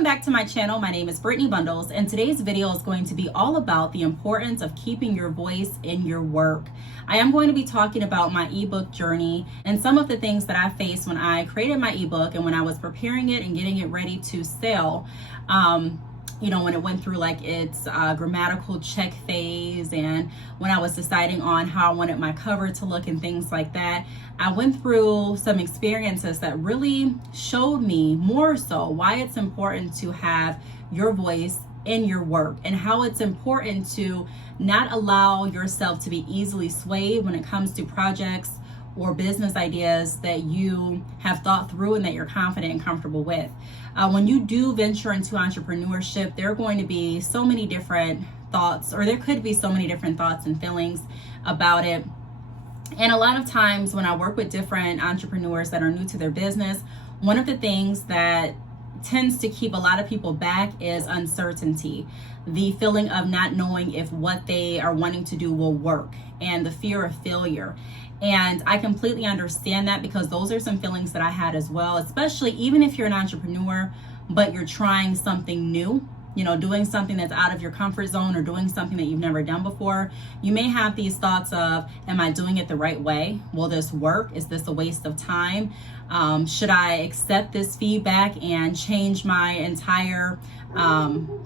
Welcome back to my channel. My name is Brittany Bundles, and today's video is going to be all about the importance of keeping your voice in your work. I am going to be talking about my ebook journey and some of the things that I faced when I created my ebook and when I was preparing it and getting it ready to sell. When it went through like its grammatical check phase, and when I was deciding on how I wanted my cover to look and things like that, I went through some experiences that really showed me more so why it's important to have your voice in your work and how it's important to not allow yourself to be easily swayed when it comes to projects or business ideas that you have thought through and that you're confident and comfortable with. When you do venture into entrepreneurship, there are going to be so many different thoughts, or there could be so many different thoughts and feelings about it. And a lot of times when I work with different entrepreneurs that are new to their business, one of the things that tends to keep a lot of people back is uncertainty, the feeling of not knowing if what they are wanting to do will work, and the fear of failure. And I completely understand that, because those are some feelings that I had as well, especially even if you're an entrepreneur, but you're trying something new, doing something that's out of your comfort zone or doing something that you've never done before. You may have these thoughts of, am I doing it the right way? Will this work? Is this a waste of time? Should I accept this feedback and change my entire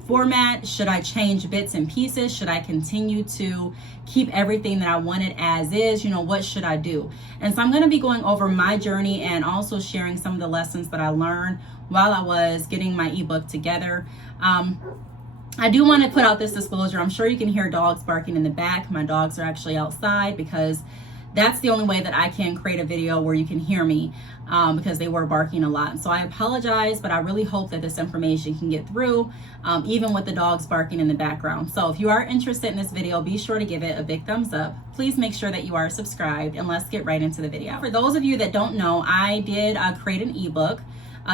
format? Should I change bits and pieces? Should I continue to keep everything that I wanted as is? What should I do? And so I'm going to be going over my journey and also sharing some of the lessons that I learned while I was getting my ebook together. I do want to put out this disclosure. I'm sure you can hear dogs barking in the back. My dogs are actually outside because that's the only way that I can create a video where you can hear me, because they were barking a lot. So I apologize, but I really hope that this information can get through, even with the dogs barking in the background. So if you are interested in this video, be sure to give it a big thumbs up. Please make sure that you are subscribed, and let's get right into the video. For those of you that don't know, I did create an ebook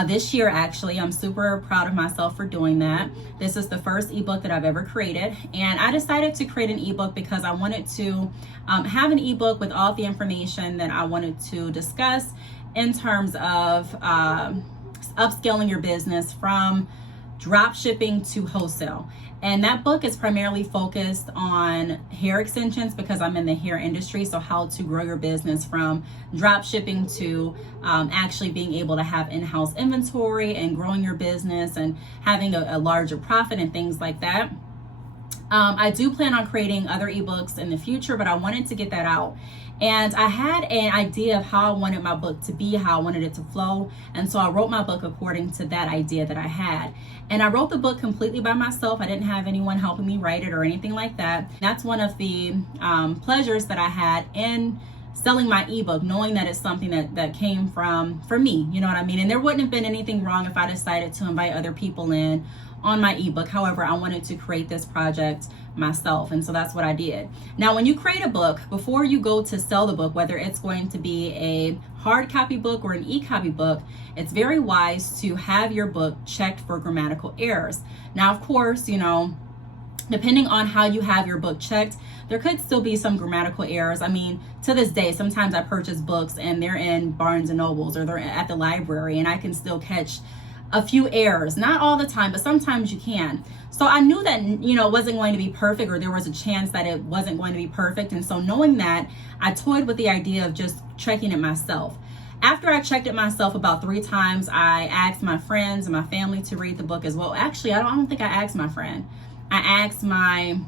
this year. Actually, I'm super proud of myself for doing that. This is the first ebook that I've ever created, and I decided to create an ebook because I wanted to have an ebook with all the information that I wanted to discuss in terms of upscaling your business from drop shipping to wholesale. And that book is primarily focused on hair extensions, because I'm in the hair industry. So how to grow your business from drop shipping to actually being able to have in-house inventory and growing your business and having a larger profit and things like that. I do plan on creating other ebooks in the future, but I wanted to get that out. And I had an idea of how I wanted my book to be, how I wanted it to flow. And so I wrote my book according to that idea that I had. And I wrote the book completely by myself. I didn't have anyone helping me write it or anything like that. That's one of the pleasures that I had in selling my ebook, knowing that it's something that came from me, you know what I mean? And there wouldn't have been anything wrong if I decided to invite other people in on my ebook. However, I wanted to create this project myself, and so that's what I did. Now, when you create a book, before you go to sell the book, whether it's going to be a hard copy book or an e-copy book, it's very wise to have your book checked for grammatical errors. Now, of course, depending on how you have your book checked, there could still be some grammatical errors. I mean, to this day, sometimes I purchase books and they're in Barnes and Nobles or they're at the library, and I can still catch a few errors. Not all the time, but sometimes you can. So I knew that, it wasn't going to be perfect, or there was a chance that it wasn't going to be perfect. And so knowing that, I toyed with the idea of just checking it myself. After I checked it myself about 3 times, I asked my friends and my family to read the book as well. Actually, I don't think I asked my friend. I asked my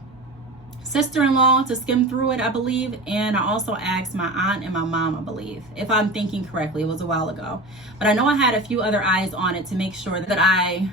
sister-in-law to skim through it, I believe, and I also asked my aunt and my mom, I believe, if I'm thinking correctly. It was a while ago, but I know I had a few other eyes on it to make sure that I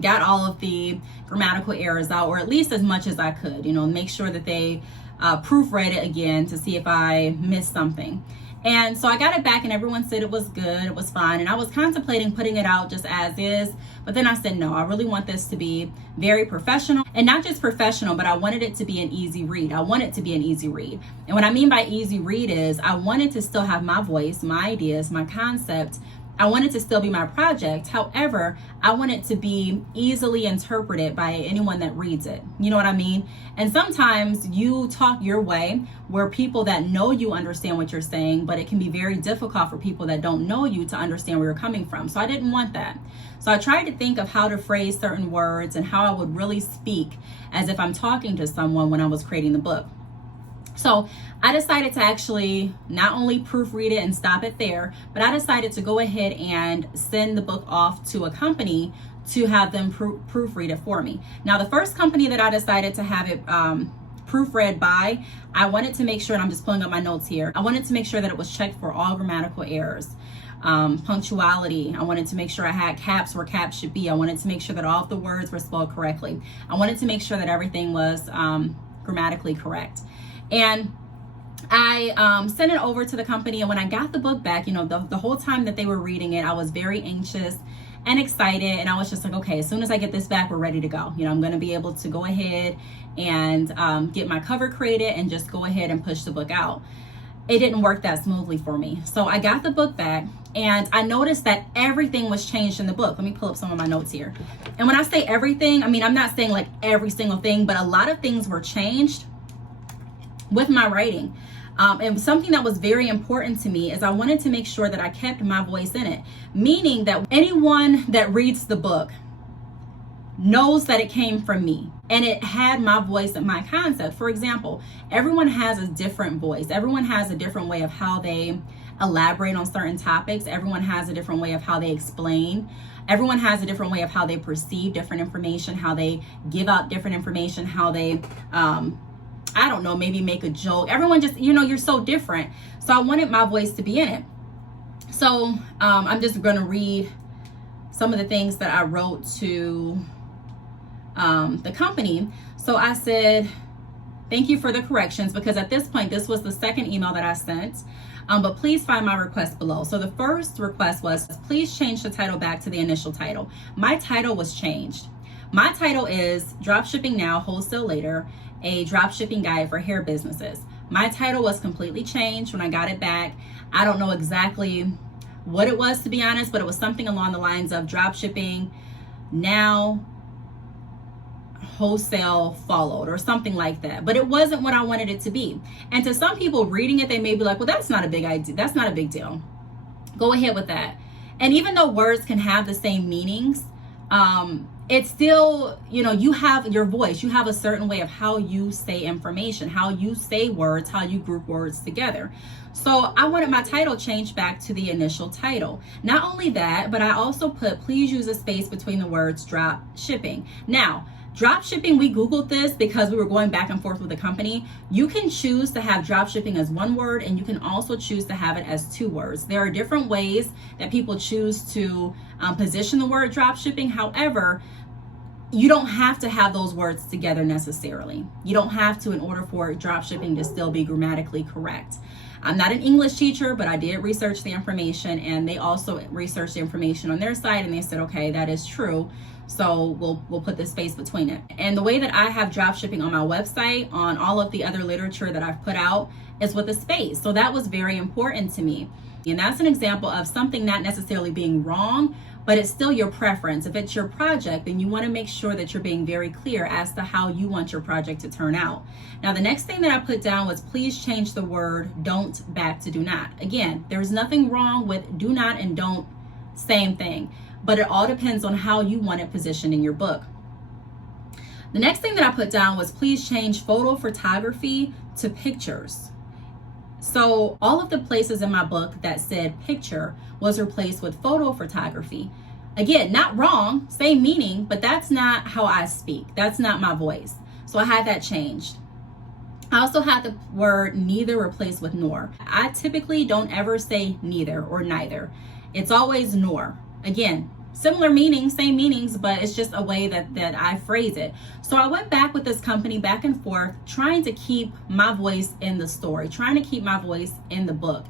got all of the grammatical errors out, or at least as much as I could, make sure that they proofread it again to see if I missed something. And so I got it back and everyone said it was good, it was fine. And I was contemplating putting it out just as is, but then I said, no, I really want this to be very professional, and not just professional, but I wanted it to be an easy read. I want it to be an easy read. And what I mean by easy read is I wanted to still have my voice, my ideas, my concept I want it to still be my project. However, I want it to be easily interpreted by anyone that reads it. You know what I mean? And sometimes you talk your way where people that know you understand what you're saying, but it can be very difficult for people that don't know you to understand where you're coming from. So I didn't want that. So I tried to think of how to phrase certain words and how I would really speak as if I'm talking to someone when I was creating the book. So I decided to actually not only proofread it and stop it there, but I decided to go ahead and send the book off to a company to have them proofread it for me. Now, the first company that I decided to have it proofread by, I wanted to make sure, and I'm just pulling up my notes here, I wanted to make sure that it was checked for all grammatical errors. Punctuality. I wanted to make sure I had caps where caps should be. I wanted to make sure that all of the words were spelled correctly. I wanted to make sure that everything was grammatically correct. And I sent it over to the company, and when I got the book back, you know, the whole time that they were reading it, I was very anxious and excited, and I was just like, okay, as soon as I get this back, we're ready to go. You know, I'm going to be able to go ahead and get my cover created and just go ahead and push the book out. It didn't work that smoothly for me. So I got the book back, and I noticed that everything was changed in the book. Let me pull up some of my notes here. And when I say everything, I mean, I'm not saying like every single thing, but a lot of things were changed with my writing. And something that was very important to me is I wanted to make sure that I kept my voice in it, meaning that anyone that reads the book knows that it came from me and it had my voice and my concept. For example, everyone has a different voice. Everyone has a different way of how they elaborate on certain topics. Everyone has a different way of how they explain. Everyone has a different way of how they perceive different information, how they give out different information, how they I don't know, maybe make a joke. Everyone just, you know, you're so different. So I wanted my voice to be in it. So I'm just going to read some of the things that I wrote to the company. So I said, thank you for the corrections, because at this point, this was the second email that I sent. But please find my request below. So the first request was, please change the title back to the initial title. My title was changed. My title is Dropshipping Now, Wholesale Later, a dropshipping guide for hair businesses. My title was completely changed when I got it back. I don't know exactly what it was, to be honest, but it was something along the lines of dropshipping now, wholesale followed, or something like that. But it wasn't what I wanted it to be. And to some people reading it, they may be like, well, that's not a big idea. That's not a big deal. Go ahead with that. And even though words can have the same meanings, it's still, you know, you have your voice. You have a certain way of how you say information, how you say words, how you group words together. So I wanted my title changed back to the initial title. Not only that, but I also put, please use a space between the words drop shipping. Now, drop shipping, we Googled this because we were going back and forth with the company. You can choose to have drop shipping as one word, and you can also choose to have it as two words. There are different ways that people choose to position the word drop shipping. However, you don't have to have those words together necessarily. You don't have to in order for drop shipping to still be grammatically correct. I'm not an English teacher, but I did research the information, and they also researched the information on their side, and they said, okay, that is true. So we'll put this space between it. And the way that I have drop shipping on my website, on all of the other literature that I've put out, is with a space. So that was very important to me. And that's an example of something not necessarily being wrong, but it's still your preference. If it's your project, then you want to make sure that you're being very clear as to how you want your project to turn out. Now, the next thing that I put down was, please change the word don't back to do not. Again, there's nothing wrong with do not and don't, same thing, but it all depends on how you want it positioned in your book. The next thing that I put down was, please change photo photography to pictures. So all of the places in my book that said picture was replaced with photo photography. Again, not wrong, same meaning, but that's not how I speak. That's not my voice. So I had that changed. I also had the word neither replaced with nor. I typically don't ever say neither or neither. It's always nor. Again, similar meanings, same meanings, but it's just a way that I phrase it. So I went back with this company back and forth, trying to keep my voice in the story, trying to keep my voice in the book.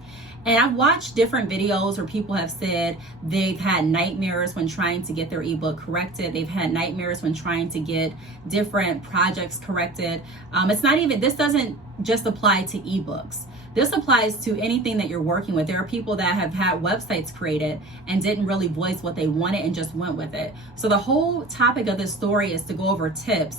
And I've watched different videos where people have said they've had nightmares when trying to get their ebook corrected. They've had nightmares when trying to get different projects corrected. It's not even, this doesn't just apply to ebooks. This applies to anything that you're working with. There are people that have had websites created and didn't really voice what they wanted and just went with it. So the whole topic of this story is to go over tips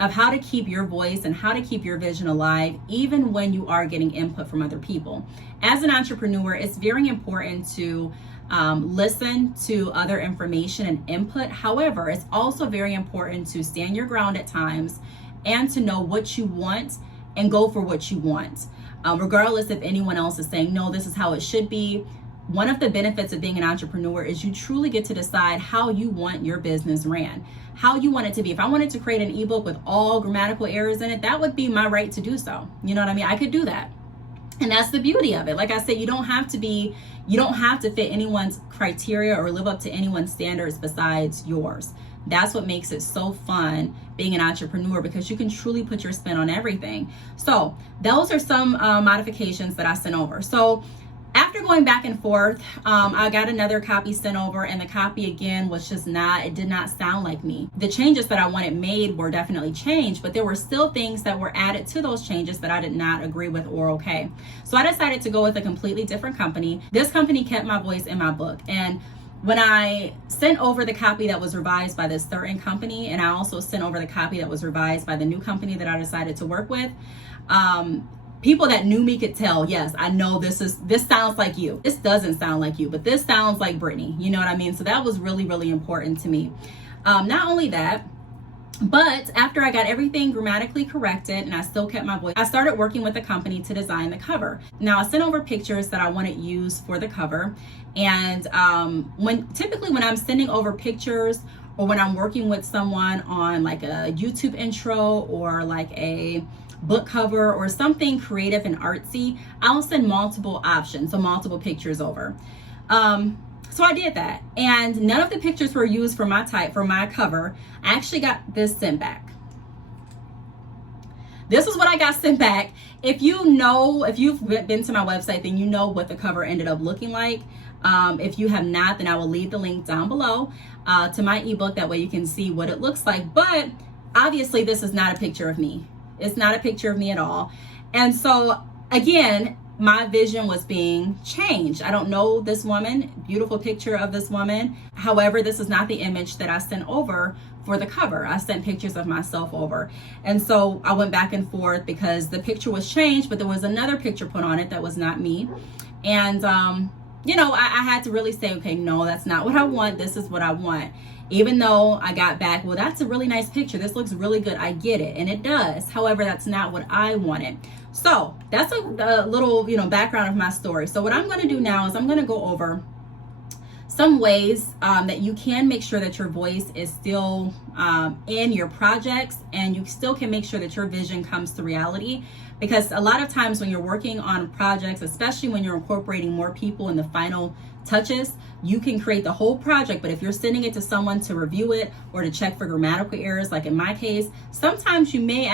of how to keep your voice and how to keep your vision alive, even when you are getting input from other people. As an entrepreneur, it's very important to listen to other information and input. However, it's also very important to stand your ground at times and to know what you want and go for what you want. Regardless if anyone else is saying, no, this is how it should be. One of the benefits of being an entrepreneur is you truly get to decide how you want your business ran, how you want it to be. If I wanted to create an ebook with all grammatical errors in it, that would be my right to do so. You know what I mean? I could do that. And that's the beauty of it. Like I said, you don't have to fit anyone's criteria or live up to anyone's standards besides yours. That's what makes it so fun being an entrepreneur, because you can truly put your spin on everything. So those are some modifications that I sent over. So after going back and forth, I got another copy sent over, and the copy again was just it did not sound like me. The changes that I wanted made were definitely changed, but there were still things that were added to those changes that I did not agree with or okay. So I decided to go with a completely different company. This company kept my voice in my book. And when I sent over the copy that was revised by this certain company, and I also sent over the copy that was revised by the new company that I decided to work with, people that knew me could tell, yes, I know this sounds like you. This doesn't sound like you, but this sounds like Brittany. You know what I mean? So that was really, really important to me. Not only that, but after I got everything grammatically corrected and I still kept my voice, I started working with a company to design the cover. Now I sent over pictures that I wanted used for the cover. And typically when I'm sending over pictures, or when I'm working with someone on like a YouTube intro or like a book cover or something creative and artsy, I'll send multiple options, so multiple pictures over. So I did that, and none of the pictures were used for my cover. I actually got this sent back. This is what I got sent back. If you've been to my website, then you know what the cover ended up looking like. If you have not, then I will leave the link down below to my ebook. That way you can see what it looks like. But obviously this is not a picture of me. It's not a picture of me at all. And so again, my vision was being changed. I don't know this woman, beautiful picture of this woman. However, this is not the image that I sent over for the cover. I sent pictures of myself over. And so I went back and forth because the picture was changed, but there was another picture put on it that was not me. And, I had to really say, okay, no, that's not what I want. This is what I want. Even though I got back, well, that's a really nice picture. This looks really good. I get it. And it does. However, that's not what I wanted. So that's a little, background of my story. So what I'm going to do now is I'm going to go over some ways that you can make sure that your voice is still in your projects, and you still can make sure that your vision comes to reality. Because a lot of times when you're working on projects, especially when you're incorporating more people in the final touches, you can create the whole project, but if you're sending it to someone to review it or to check for grammatical errors, like in my case, sometimes you may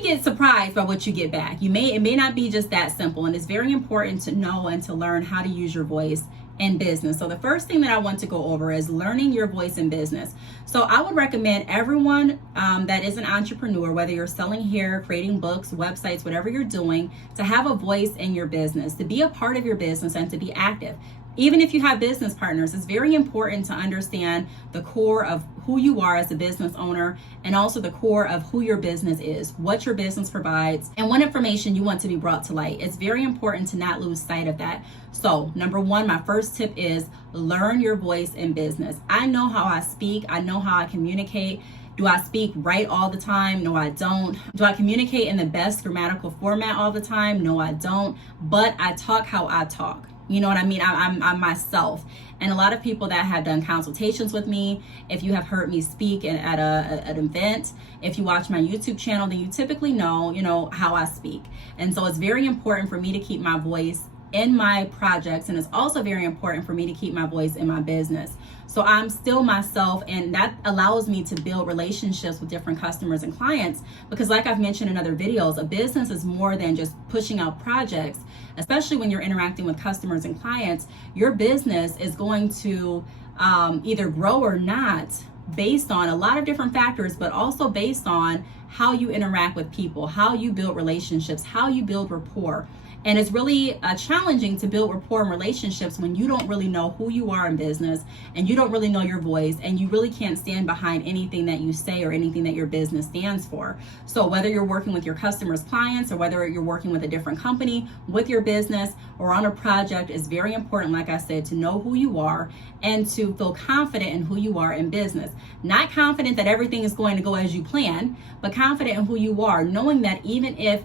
get surprised by what you get back. It may not be just that simple, and it's very important to know and to learn how to use your voice in business. So the first thing that I want to go over is learning your voice in business. So I would recommend everyone that is an entrepreneur, whether you're selling hair, creating books, websites, whatever you're doing, to have a voice in your business, to be a part of your business and to be active. Even if you have business partners, it's very important to understand the core of who you are as a business owner, and also the core of who your business is, what your business provides, and what information you want to be brought to light. It's very important to not lose sight of that. So number one, my first tip is learn your voice in business. I know how I speak. I know how I communicate. Do I speak right all the time? No, I don't. Do I communicate in the best grammatical format all the time? No, I don't. But I talk how I talk. You know what I mean? I'm myself. And a lot of people that have done consultations with me, if you have heard me speak at an event, if you watch my YouTube channel, then you typically know how I speak. And so it's very important for me to keep my voice in my projects, and it's also very important for me to keep my voice in my business. So I'm still myself, and that allows me to build relationships with different customers and clients, because like I've mentioned in other videos, a business is more than just pushing out projects. Especially when you're interacting with customers and clients, your business is going to either grow or not based on a lot of different factors, but also based on how you interact with people, how you build relationships, how you build rapport. And it's really challenging to build rapport and relationships when you don't really know who you are in business, and you don't really know your voice, and you really can't stand behind anything that you say or anything that your business stands for. So whether you're working with your customers, clients, or whether you're working with a different company, with your business, or on a project, it's very important, like I said, to know who you are and to feel confident in who you are in business. Not confident that everything is going to go as you plan, but confident in who you are, knowing that even if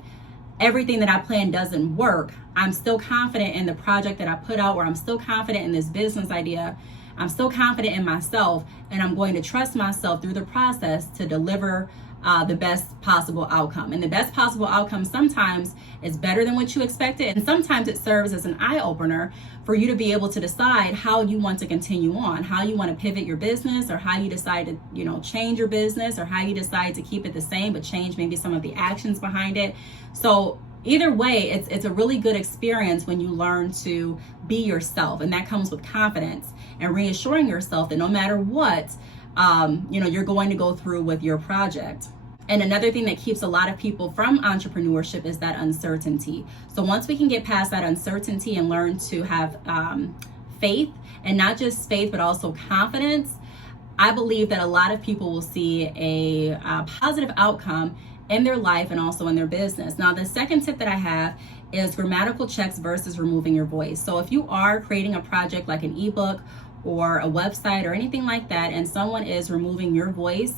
everything that I plan doesn't work, I'm still confident in the project that I put out, or I'm still confident in this business idea. I'm still confident in myself, and I'm going to trust myself through the process to deliver the best possible outcome. And the best possible outcome sometimes is better than what you expected, and sometimes it serves as an eye-opener for you to be able to decide how you want to continue on, how you want to pivot your business, or how you decide to change your business, or how you decide to keep it the same but change maybe some of the actions behind it. So either way, it's a really good experience when you learn to be yourself, and that comes with confidence and reassuring yourself that no matter what, you're going to go through with your project. And another thing that keeps a lot of people from entrepreneurship is that uncertainty. So once we can get past that uncertainty and learn to have faith, and not just faith, but also confidence, I believe that a lot of people will see a positive outcome in their life and also in their business. Now, the second tip that I have is grammatical checks versus removing your voice. So if you are creating a project like an ebook or a website or anything like that, and someone is removing your voice,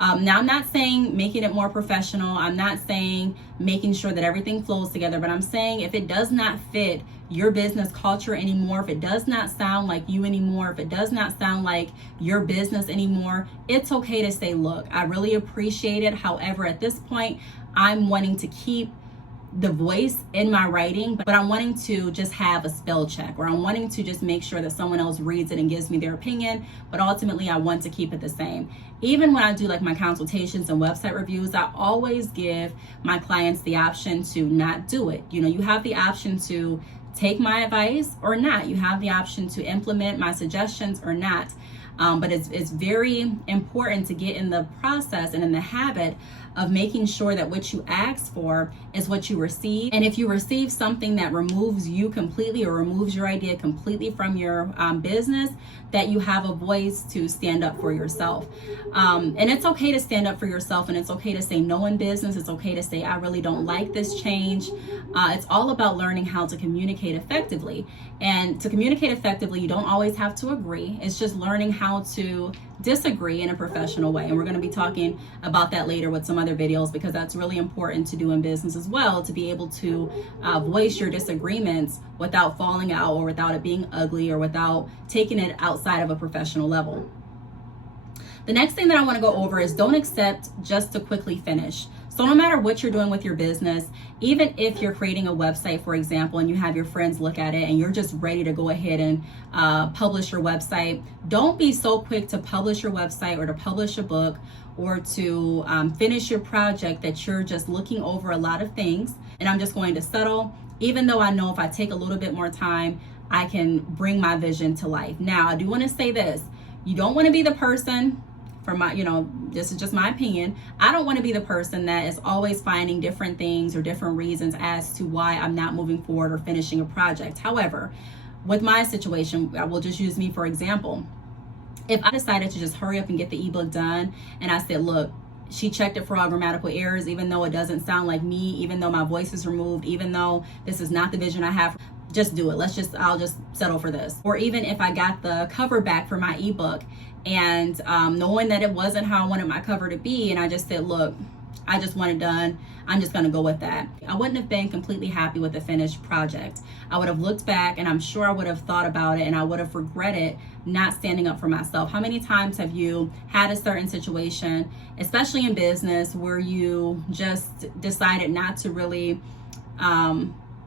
now I'm not saying making it more professional, I'm not saying making sure that everything flows together, but I'm saying if it does not fit your business culture anymore, if it does not sound like you anymore, if it does not sound like your business anymore, it's okay to say, look, I really appreciate it. However, at this point, I'm wanting to keep the voice in my writing, but I'm wanting to just have a spell check, or I'm wanting to just make sure that someone else reads it and gives me their opinion, but ultimately I want to keep it the same. Even when I do like my consultations and website reviews, I always give my clients the option to not do it. You have the option to take my advice or not. You have the option to implement my suggestions or not. But it's very important to get in the process and in the habit of making sure that what you ask for is what you receive. And if you receive something that removes you completely or removes your idea completely from your business, that you have a voice to stand up for yourself. And it's okay to stand up for yourself, and it's okay to say no in business. It's okay to say, I really don't like this change. It's all about learning how to communicate effectively. And to communicate effectively, you don't always have to agree. It's just learning how to disagree in a professional way. And we're going to be talking about that later with some other videos, because that's really important to do in business as well, to be able to voice your disagreements without falling out, or without it being ugly, or without taking it outside of a professional level. The next thing that I want to go over is don't accept just to quickly finish. So no matter what you're doing with your business, even if you're creating a website, for example, and you have your friends look at it and you're just ready to go ahead and publish your website, don't be so quick to publish your website or to publish a book or to finish your project that you're just looking over a lot of things and I'm just going to settle, even though I know if I take a little bit more time, I can bring my vision to life. Now, I do want to say this. You don't want to be the person, this is just my opinion. I don't want to be the person that is always finding different things or different reasons as to why I'm not moving forward or finishing a project. However, with my situation, I will just use me for example. If I decided to just hurry up and get the ebook done, and I said, look, she checked it for all grammatical errors, even though it doesn't sound like me, even though my voice is removed, even though this is not the vision I have, just do it. I'll just settle for this. Or even if I got the cover back for my ebook and knowing that it wasn't how I wanted my cover to be, and I just said, look, I just want it done, I'm just gonna go with that. I wouldn't have been completely happy with the finished project. I would have looked back and I'm sure I would have thought about it and I would have regretted not standing up for myself. How many times have you had a certain situation, especially in business, where you just decided not to really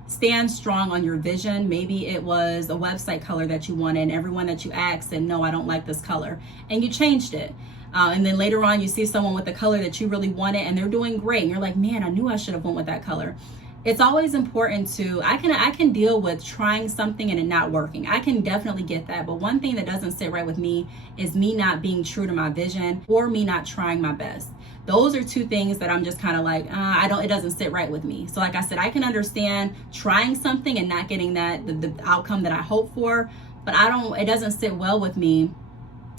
stand strong on your vision? Maybe it was a website color that you wanted and everyone that you asked said, no, I don't like this color, and you changed it. And then later on you see someone with the color that you really wanted and they're doing great, and you're like, man, I knew I should have went with that color. It's always important to, I can deal with trying something and it not working. I can definitely get that. But one thing that doesn't sit right with me is me not being true to my vision or me not trying my best. Those are two things that I'm just kind of like, it doesn't sit right with me. So like I said, I can understand trying something and not getting the outcome that I hope for, but it doesn't sit well with me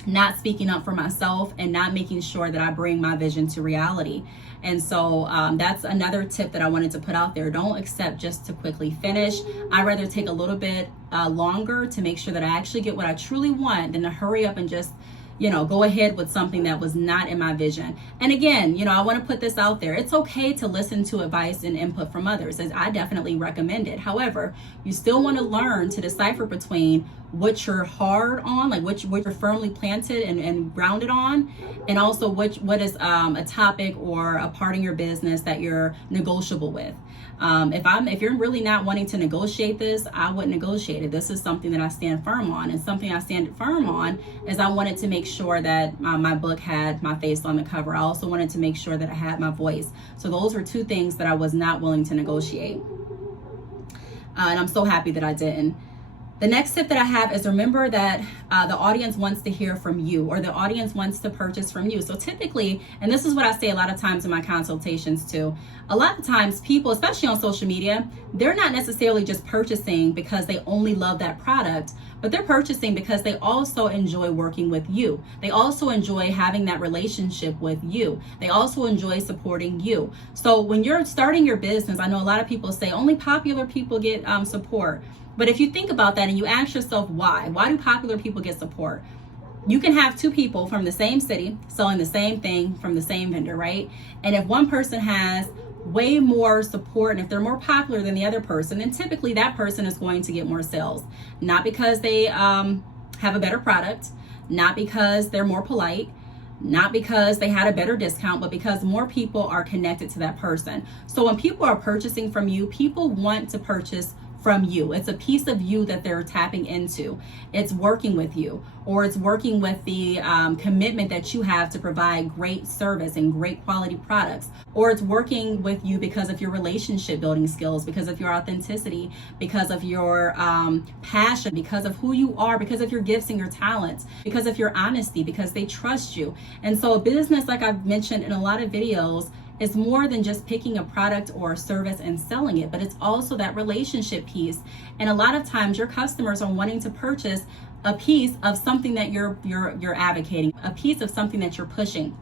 not speaking up for myself and not making sure that I bring my vision to reality. And so that's another tip that I wanted to put out there. Don't accept just to quickly finish. I'd rather take a little bit longer to make sure that I actually get what I truly want than to hurry up and just go ahead with something that was not in my vision. And again, I want to put this out there. It's okay to listen to advice and input from others, as I definitely recommend it. However, you still want to learn to decipher between what you're hard on, like what you're firmly planted and grounded on, and also what is a topic or a part in your business that you're negotiable with. If you're really not wanting to negotiate this, I wouldn't negotiate it. This is something that I stand firm on, and something I stand firm on is I wanted to make sure that my book had my face on the cover. I also wanted to make sure that I had my voice. So those were two things that I was not willing to negotiate, and I'm so happy that I didn't. The next tip that I have is remember that the audience wants to hear from you, or the audience wants to purchase from you. So typically, and this is what I say a lot of times in my consultations too, a lot of times people, especially on social media, they're not necessarily just purchasing because they only love that product, but they're purchasing because they also enjoy working with you. They also enjoy having that relationship with you. They also enjoy supporting you. So when you're starting your business, I know a lot of people say only popular people get support. But if you think about that and you ask yourself why do popular people get support? You can have two people from the same city selling the same thing from the same vendor, right? And if one person has way more support, and if they're more popular than the other person, then typically that person is going to get more sales. Not because they have a better product, not because they're more polite, not because they had a better discount, but because more people are connected to that person. So when people are purchasing from you, people want to purchase from you. It's a piece of you that they're tapping into. It's working with you, or it's working with the commitment that you have to provide great service and great quality products, or it's working with you because of your relationship building skills, because of your authenticity, because of your passion, because of who you are, because of your gifts and your talents, because of your honesty, because they trust you. And so a business, like I've mentioned in a lot of videos, it's more than just picking a product or a service and selling it, but it's also that relationship piece. And a lot of times your customers are wanting to purchase a piece of something that you're advocating, a piece of something that you're pushing.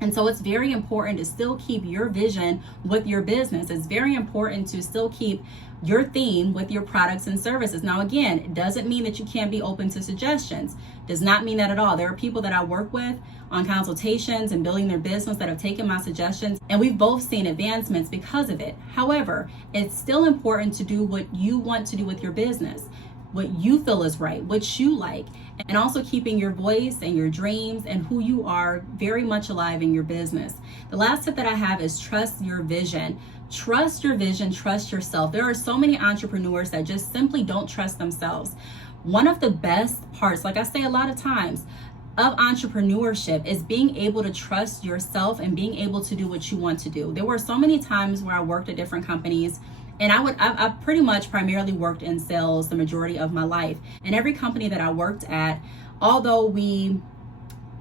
And so it's very important to still keep your vision with your business. It's very important to still keep your theme with your products and services. Now, again, it doesn't mean that you can't be open to suggestions. Does not mean that at all. There are people that I work with on consultations and building their business that have taken my suggestions, and we've both seen advancements because of it. However, it's still important to do what you want to do with your business, what you feel is right, what you like, and also keeping your voice and your dreams and who you are very much alive in your business. The last tip that I have is trust your vision. Trust your vision, trust yourself. There are so many entrepreneurs that just simply don't trust themselves. One of the best parts, like I say a lot of times, of entrepreneurship is being able to trust yourself and being able to do what you want to do. There were so many times where I worked at different companies, and I pretty much primarily worked in sales the majority of my life. And every company that I worked at, although we,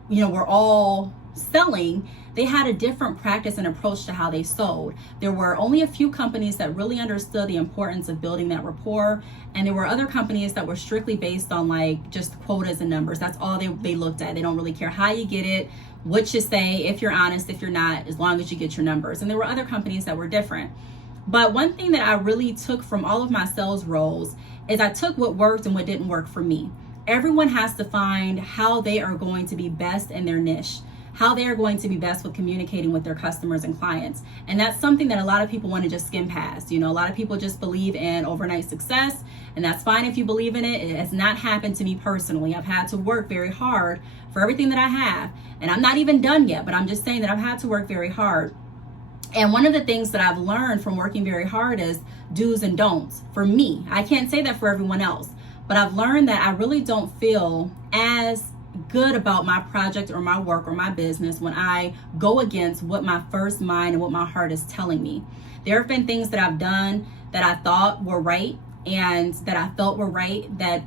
were all selling, they had a different practice and approach to how they sold. There were only a few companies that really understood the importance of building that rapport, and there were other companies that were strictly based on like just quotas and numbers. That's all they looked at. They don't really care how you get it, what you say, if you're honest, if you're not, as long as you get your numbers. And there were other companies that were different. But one thing that I really took from all of my sales roles is I took what worked and what didn't work for me. Everyone has to find how they are going to be best in their niche, how they are going to be best with communicating with their customers and clients. And that's something that a lot of people want to just skim past. A lot of people just believe in overnight success, and that's fine if you believe in it. It has not happened to me personally. I've had to work very hard for everything that I have, and I'm not even done yet, but I'm just saying that I've had to work very hard. And one of the things that I've learned from working very hard is do's and don'ts. For me, I can't say that for everyone else, but I've learned that I really don't feel as good about my project or my work or my business when I go against what my first mind and what my heart is telling me. There have been things that I've done that I thought were right and that I felt were right that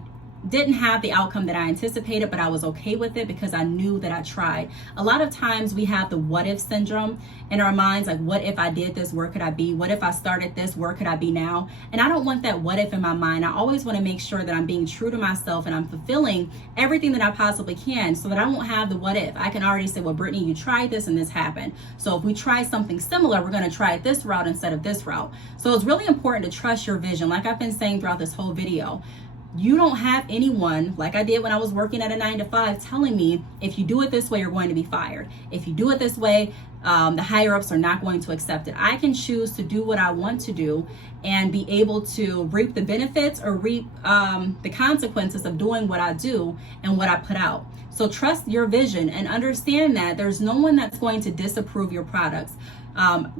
didn't have the outcome that I anticipated, but I was okay with it because I knew that I tried. A lot of times we have the what if syndrome in our minds, like, what if I did this, where could I be? What if I started this, where could I be now? And I don't want that what if in my mind. I always want to make sure that I'm being true to myself and I'm fulfilling everything that I possibly can so that I won't have the what if. I can already say, well, Brittany, you tried this and this happened. So if we try something similar, we're going to try it this route instead of this route. So it's really important to trust your vision. Like I've been saying throughout this whole video, you don't have anyone, like I did when I was working at a 9-to-5, telling me if you do it this way, you're going to be fired. If you do it this way, the higher ups are not going to accept it. I can choose to do what I want to do and be able to reap the benefits or reap the consequences of doing what I do and what I put out. So trust your vision and understand that there's no one that's going to disapprove your products.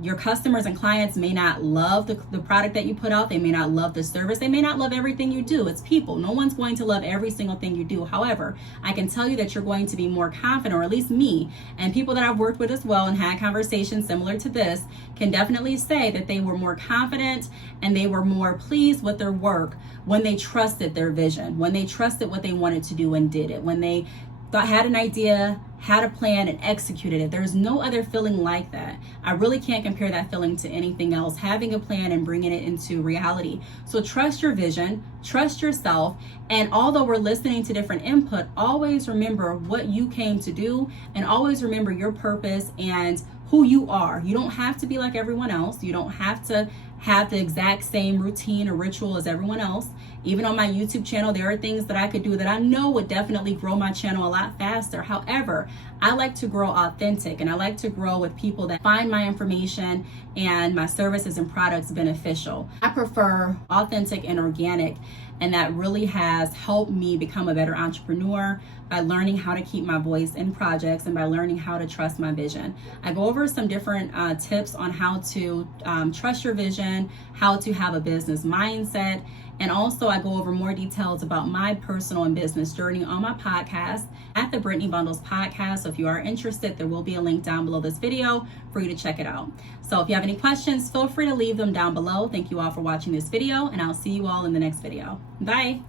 Your customers and clients may not love the product that you put out. They may not love the service. They may not love everything you do. It's people. No one's going to love every single thing you do. However, I can tell you that you're going to be more confident, or at least me and people that I've worked with as well and had conversations similar to this can definitely say that they were more confident and they were more pleased with their work when they trusted their vision, when they trusted what they wanted to do and did it, when they had an idea, had a plan, and executed it. There's no other feeling like that. I really can't compare that feeling to anything else, having a plan and bringing it into reality. So trust your vision, trust yourself, and although we're listening to different input, always remember what you came to do and always remember your purpose and who you are. You don't have to be like everyone else. You don't have to have the exact same routine or ritual as everyone else. Even on my YouTube channel, there are things that I could do that I know would definitely grow my channel a lot faster. However, I like to grow authentic and I like to grow with people that find my information and my services and products beneficial. I prefer authentic and organic, and that really has helped me become a better entrepreneur by learning how to keep my voice in projects and by learning how to trust my vision. I go over some different tips on how to trust your vision, how to have a business mindset, and also I go over more details about my personal and business journey on my podcast at the Brittany Bundles podcast. So if you are interested, there will be a link down below this video for you to check it out. So if you have any questions, feel free to leave them down below. Thank you all for watching this video, and I'll see you all in the next video. Bye.